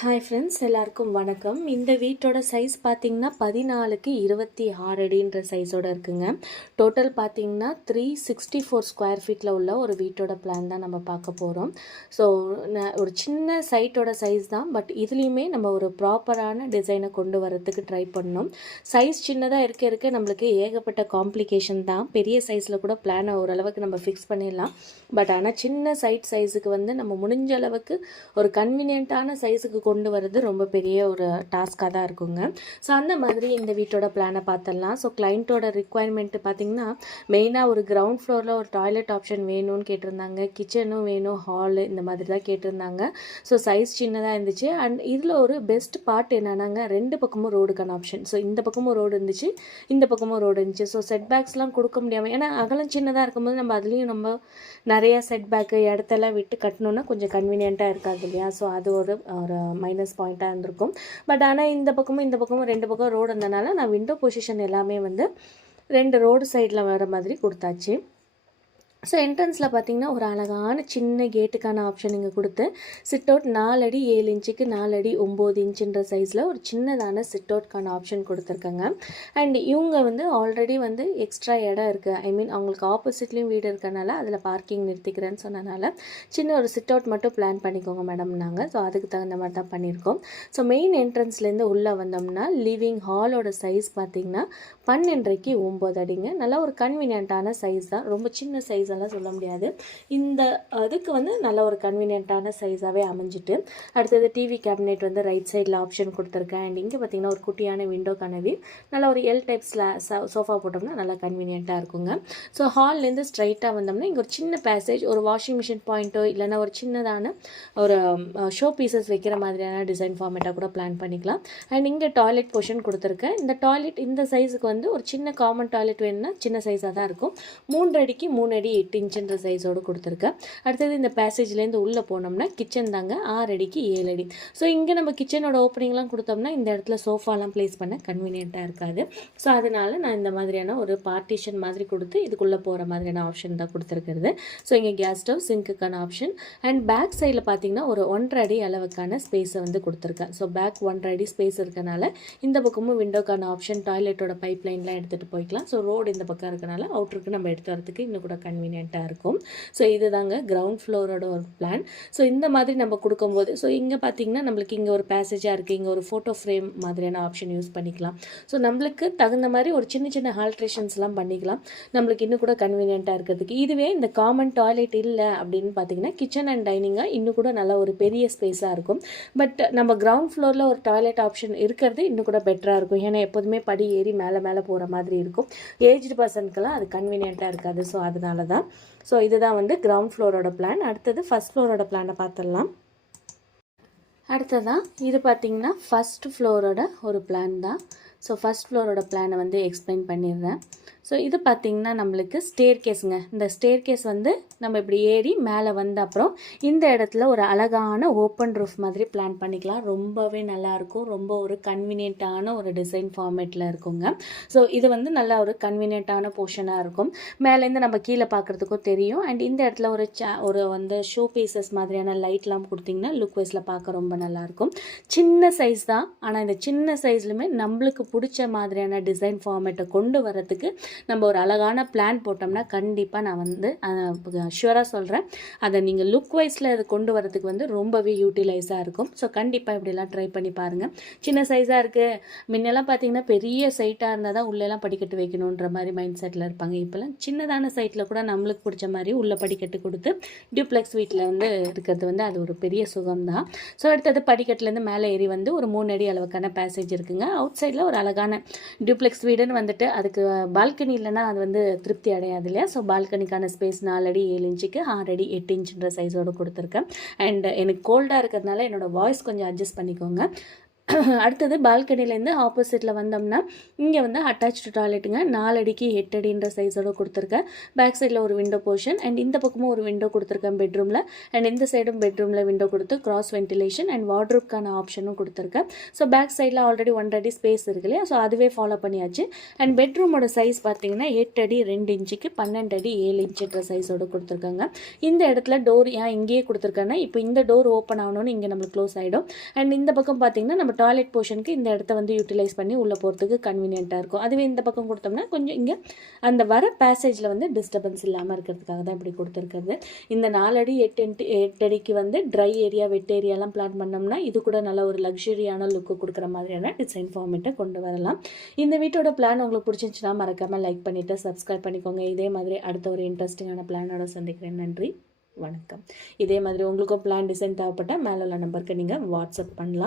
Hi friends, எல்லாருக்கும் வணக்கம். இந்த வீட்டோட சைஸ் பார்த்திங்கன்னா 14க்கு 26 அடின்ற சைஸோட இருக்குங்க. டோட்டல் பார்த்திங்கன்னா 364 ஸ்கொயர் ஃபீட்டில் உள்ள ஒரு வீட்டோட பிளான் தான் நம்ம பார்க்க போகிறோம். ஸோ ஒரு சின்ன சைட்டோட சைஸ் தான், பட் இதுலேயுமே நம்ம ஒரு ப்ராப்பரான டிசைனை கொண்டு வரதுக்கு ட்ரை பண்ணோம். சைஸ் சின்னதாக இருக்க நம்மளுக்கு ஏகப்பட்ட காம்ப்ளிகேஷன் தான். பெரிய சைஸில் கூட பிளானை ஓரளவுக்கு நம்ம ஃபிக்ஸ் பண்ணிடலாம். பட் ஆனால் சின்ன சைஸுக்கு வந்து நம்ம முடிஞ்ச அளவுக்கு ஒரு கன்வீனியண்ட்டான சைஸுக்கு கொண்டு வரது ரொம்ப பெரிய ஒரு டாஸ்காக தான் இருக்குங்க. ஸோ அந்த மாதிரி இந்த வீட்டோட பிளானை பார்த்துடலாம். ஸோ கிளைண்ட்டோட ரிக்குவயர்மெண்ட்டு பார்த்திங்கன்னா மெயினாக ஒரு கிரவுண்ட் ஃப்ளோரில் ஒரு டாய்லெட் ஆப்ஷன் வேணும்னு கேட்டிருந்தாங்க, கிச்சனும் வேணும், ஹாலு இந்த மாதிரி தான் கேட்டிருந்தாங்க. ஸோ சைஸ் சின்னதாக இருந்துச்சு. அண்ட் இதில் ஒரு பெஸ்ட் பார்ட் என்னன்னாங்க, ரெண்டு பக்கமும் ரோடுக்கான ஆப்ஷன். ஸோ இந்த பக்கமும் ரோடு இருந்துச்சு, இந்த பக்கமும் ரோடு இருந்துச்சு. ஸோ செட் பேக்ஸ்லாம் கொடுக்க முடியாமல், ஏன்னா அகலம் சின்னதாக இருக்கும்போது நம்ம அதுலேயும் நம்ம நிறைய செட் பேக்கு இடத்தெல்லாம் விட்டு கட்டணுன்னா கொஞ்சம் கன்வீனியண்ட்டாக இருக்காது இல்லையா. ஸோ அது ஒரு மைனஸ் பாயிண்ட்டாக இருந்திருக்கும். பட் ஆனால் இந்த பக்கமும் ரெண்டு பக்கம் ரோடு இருந்தனால நான் விண்டோ பொசிஷன் எல்லாமே வந்து 2 ரோடு சைடில் வர மாதிரி கொடுத்தாச்சு. ஸோ என்ட்ரன்ஸில் பார்த்திங்கன்னா ஒரு அழகான சின்ன கேட்டுக்கான ஆப்ஷன் இங்கே கொடுத்து சிட் அவுட் 4 அடி 7 இன்ச்சுக்கு 4 அடி 9 இன்ச்சுன்ற சைஸில் ஒரு சின்னதான சிட் அவுட்கான ஆப்ஷன் கொடுத்துருக்காங்க. அண்ட் இவங்க வந்து ஆல்ரெடி வந்து எக்ஸ்ட்ரா இடம் இருக்குது, ஐ மீன் அவங்களுக்கு ஆப்போசிட்லேயும் வீடு இருக்கனால அதில் பார்க்கிங் நிறுத்திக்கிறேன்னு சொன்னனால சின்ன ஒரு சிட் அவுட் மட்டும் பிளான் பண்ணிக்கோங்க மேடம்னாங்க. ஸோ அதுக்கு தகுந்த மாதிரி தான் பண்ணியிருக்கோம். ஸோ மெயின் என்ட்ரன்ஸ்லேருந்து உள்ளே வந்தோம்னா லிவிங் ஹாலோட சைஸ் பார்த்திங்கன்னா 12க்கு 9 அடிங்க. நல்லா ஒரு கன்வீனியண்ட்டான சைஸ் தான், ரொம்ப சின்ன சைஸ் எல்லாம் சொல்ல முடியாது. இந்த அதுக்கு வந்து நல்ல ஒரு கன்வீனியண்ட்டான சைஸாகவே அமைஞ்சிட்டு, அடுத்தது டிவி கேபினெட் வந்து ரைட் சைடில் ஆப்ஷன் கொடுத்துருக்கேன். அண்ட் இங்கே பார்த்திங்கன்னா ஒரு குட்டியான விண்டோ கனவி நல்ல ஒரு எல் டைப்ஸில் சோஃபா போட்டோம்னா நல்லா கன்வீனியண்ட்டாக இருக்குங்க. ஸோ ஹால்லேருந்து ஸ்ட்ரைட்டாக வந்தோம்னா இங்கே ஒரு சின்ன பேசேஜ், ஒரு வாஷிங் மிஷின் பாயிண்ட்டோ இல்லைனா ஒரு சின்னதான ஒரு ஷோ பீசஸ் வைக்கிற மாதிரியான டிசைன் ஃபார்மேட்டாக கூட பிளான் பண்ணிக்கலாம். அண்ட் இங்கே டாய்லெட் போர்ஷன் கொடுத்துருக்கேன். இந்த டாய்லெட் இந்த சைஸுக்கு வந்து ஒரு சின்ன காமன் டாய்லெட் வேணும்னா சின்ன சைஸாக தான் இருக்கும். 3 அடிக்கு 3 அடி 8 இன்ச்சுன்ற சைஸோடு கொடுத்துருக்கேன். அடுத்தது இந்த பேசேஜ்லேருந்து உள்ளே போனோம்னா கிச்சன் தாங்க, 6 அடிக்கு 7 அடி. ஸோ இங்கே நம்ம கிச்சனோட ஓப்பனிங்லாம் கொடுத்தோம்னா இந்த இடத்துல சோஃபாலாம் ப்ளேஸ் பண்ண கன்வீனியண்ட்டாக இருக்காது. ஸோ அதனால் நான் இந்த மாதிரியான ஒரு பார்ட்டிஷன் மாதிரி கொடுத்து இதுக்குள்ளே போகிற மாதிரியான ஆப்ஷன் தான் கொடுத்துருக்கிறது. ஸோ இங்கே கேஸ் ஸ்டவ், சிங்க்குக்கான ஆப்ஷன். அண்ட் பேக் சைடில் பார்த்திங்கன்னா ஒரு 1.5 அடி அளவுக்கான ஸ்பேஸை வந்து கொடுத்துருக்கேன். ஸோ பேக் 1.5 அடி ஸ்பேஸ் இருக்கனால இந்த பக்கமும் விண்டோக்கான ஆப்ஷன், டாய்லெட்டோட பைப் லைன்லாம் எடுத்துகிட்டு போய்க்கலாம். ஸோ ரோடு இந்த பக்கம் இருக்கனால அவுட்ருக்கு நம்ம எடுத்து வரதுக்கு இன்னும் கூட கன்வீனியண்ட்டாக இருக்கும். ஸோ இதுதாங்க கிரவுண்ட் ஃப்ளோரோட ஒரு பிளான். ஸோ இந்த மாதிரி நம்ம கொடுக்கும்போது, ஸோ இங்கே பார்த்திங்கன்னா நம்மளுக்கு இங்கே ஒரு பேசேஜாக இருக்குது, இங்கே ஒரு ஃபோட்டோ ஃப்ரேம் மாதிரியான ஆப்ஷன் யூஸ் பண்ணிக்கலாம். ஸோ நம்மளுக்கு தகுந்த மாதிரி ஒரு சின்ன ஆல்ட்ரேஷன்ஸ்லாம் பண்ணிக்கலாம், நம்மளுக்கு இன்னும் கூட கன்வீனியண்ட்டாக இருக்கிறதுக்கு. இதுவே இந்த காமன் டாய்லெட் இல்லை அப்படின்னு பார்த்தீங்கன்னா கிச்சன் அண்ட் டைனிங்காக இன்னும் கூட நல்ல ஒரு பெரிய ஸ்பேஸாக இருக்கும். பட் நம்ம கிரவுண்ட் ஃப்ளோரில் ஒரு டாய்லெட் ஆப்ஷன் இருக்கிறது இன்னும் கூட பெட்டராக இருக்கும். ஏன்னா எப்போதுமே படி ஏறி மேலே போகிற மாதிரி இருக்கும். ஏஜ்டு பர்சனுக்கெல்லாம் அது கன்வீனியண்ட்டாக இருக்காது. ஸோ அதனால தான். ஸோ இதுதான் வந்து கிரவுண்ட் ஃப்ளோரோட பிளான். அடுத்தது ஃபஸ்ட் ஃப்ளோரோட பிளானை பார்த்துடலாம். அடுத்ததான் இது பார்த்திங்கன்னா ஃபஸ்ட் ஃப்ளோரோட ஒரு பிளான் தான். ஸோ ஃபஸ்ட் ஃப்ளோரோட பிளானை வந்து எக்ஸ்பிளைன் பண்ணிடுறேன். ஸோ இது பார்த்திங்கன்னா நம்மளுக்கு ஸ்டேர் கேஸுங்க. இந்த ஸ்டேர் கேஸ் வந்து நம்ம இப்படி ஏறி மேலே வந்த அப்புறம் இந்த இடத்துல ஒரு அழகான ஓப்பன் ரூஃப் மாதிரி பிளான் பண்ணிக்கலாம். ரொம்பவே நல்லாயிருக்கும். ரொம்ப ஒரு கன்வீனியண்ட்டான ஒரு டிசைன் ஃபார்மேட்டில் இருக்குங்க. ஸோ இது வந்து நல்ல ஒரு கன்வீனியண்ட்டான போர்ஷனாக இருக்கும். மேலேருந்து நம்ம கீழே பார்க்குறதுக்கும் தெரியும். அண்ட் இந்த இடத்துல ஒரு வந்து ஷோ பீசஸ் மாதிரியான லைட்லாம் கொடுத்திங்கன்னா லுக் வைஸில் பார்க்க ரொம்ப நல்லாயிருக்கும். சின்ன சைஸ் தான், ஆனால் இந்த சின்ன சைஸ்லுமே நம்மளுக்கு பிடிச்ச மாதிரியான டிசைன் ஃபார்மேட்டை கொண்டு வரதுக்கு நம்ம ஒரு அழகான பிளான் போட்டோம்னா கண்டிப்பாக நான் வந்து ஷுவராக சொல்கிறேன், அதை நீங்கள் லுக் வைஸில் அதை கொண்டு வரதுக்கு வந்து ரொம்பவே யூட்டிலைஸாக இருக்கும். ஸோ கண்டிப்பாக இப்படிலாம் ட்ரை பண்ணி பாருங்கள். சின்ன சைஸாக இருக்குது, முன்னெல்லாம் பார்த்தீங்கன்னா பெரிய சைட்டாக இருந்தால் தான் உள்ளெல்லாம் படிக்கட்டு வைக்கணுன்ற மாதிரி மைண்ட் செட்டில் இருப்பாங்க. இப்போலாம் சின்னதான சைட்டில் கூட நம்மளுக்கு பிடிச்ச மாதிரி உள்ள படிக்கட்டு கொடுத்து டியூப்ளெக்ஸ் வீட்டில் வந்து இருக்கிறது வந்து அது ஒரு பெரிய சுகம் தான். ஸோ அடுத்தது படிக்கட்டுலேருந்து மேலே ஏறி வந்து ஒரு 3 அடி அளவுக்கான பேசேஜ் இருக்குங்க. அவுட் சைடில் ஒரு அழகான டியூப்ளெக்ஸ் வீடுன்னு வந்துட்டு அதுக்கு பால்கனி இல்லைன்னா அது வந்து திருப்தி அடையாது இல்லையா. ஸோ பால்கனிக்கான ஸ்பேஸ் 4 அடி 7 இன்ச்சுக்கு 6 அடி 8 இன்ச்சுன்ற சைஸோடு கொடுத்துருக்கேன். அண்ட் எனக்கு கோல்டாக இருக்கிறதுனால என்னோடய வாய்ஸ் கொஞ்சம் அட்ஜஸ்ட் பண்ணிக்கோங்க. அடுத்தது பால்கனிலேருந்து ஆப்போசிட்டில் வந்தோம்னா இங்கே வந்து அட்டாச்சு டாய்லெட்டுங்க 4 அடிக்கு 8 அடின்ற சைஸோடு கொடுத்துருக்கேன். பேக் சைடில் ஒரு விண்டோ போர்ஷன் அண்ட் இந்த பக்கமும் ஒரு விண்டோ கொடுத்துருக்கேன் பெட்ரூமில். அண்ட் இந்த சைடும் பெட்ரூமில் விண்டோ கொடுத்து கிராஸ் வென்டிலேஷன் அண்ட் வார்ட்ரூப்கான ஆப்ஷனும் கொடுத்துருக்கேன். ஸோ பேக் சைடில் ஆல்ரெடி 1 அடி ஸ்பேஸ் இருக்கு இல்லையா, ஸோ அதுவே ஃபாலோ பண்ணியாச்சு. அண்ட் பெட்ரூமோட சைஸ் பார்த்தீங்கன்னா 8 அடி 2 இன்ச்சுக்கு 12 அடி 7 இன்ச்சுன்ற சைஸோடு கொடுத்துருக்காங்க. இந்த இடத்துல டோர் ஏன் இங்கேயே கொடுத்துருக்கேன்னா, இப்போ இந்த டோர் ஓப்பன் ஆகணும்னு இங்கே நம்மளுக்கு க்ளோஸ் ஆகிடும். அண்ட் இந்த பக்கம் பார்த்தீங்கன்னா நம்ம டாய்லெட் போர்ஷனுக்கு இந்த இடத்த வந்து யூட்டிலைஸ் பண்ணி உள்ளே போகிறதுக்கு கன்வீனியண்ட்டாக இருக்கும். அதுவே இந்த பக்கம் கொடுத்தோம்னா கொஞ்சம் இங்கே அந்த வர பேசேஜில் வந்து டிஸ்டர்பன்ஸ் இல்லாமல் இருக்கிறதுக்காக தான் இப்படி கொடுத்துருக்குறது. இந்த 4 அடி 8 அடிக்கு வந்து ட்ரை ஏரியா வெட் ஏரியாலாம் பிளான் பண்ணோம்னா இது கூட நல்ல ஒரு லக்ஸுரியான லுக்கு கொடுக்குற மாதிரியான டிசைன் ஃபார்மேட்டை கொண்டு வரலாம். இந்த வீட்டோட பிளான் உங்களுக்கு பிடிச்சிருந்துச்சுன்னா மறக்காமல் லைக் பண்ணிவிட்டு சப்ஸ்கிரைப் பண்ணிக்கோங்க. இதே மாதிரி அடுத்த ஒரு இன்ட்ரெஸ்டிங்கான பிளானோட சந்திக்கிறேன். நன்றி, வணக்கம். இதே மாதிரி உங்களுக்கும் பிளான் டிசைன் தேவைப்பட்டால் மேலே உள்ள நம்பருக்கு நீங்கள் வாட்ஸ்அப் பண்ணலாம்.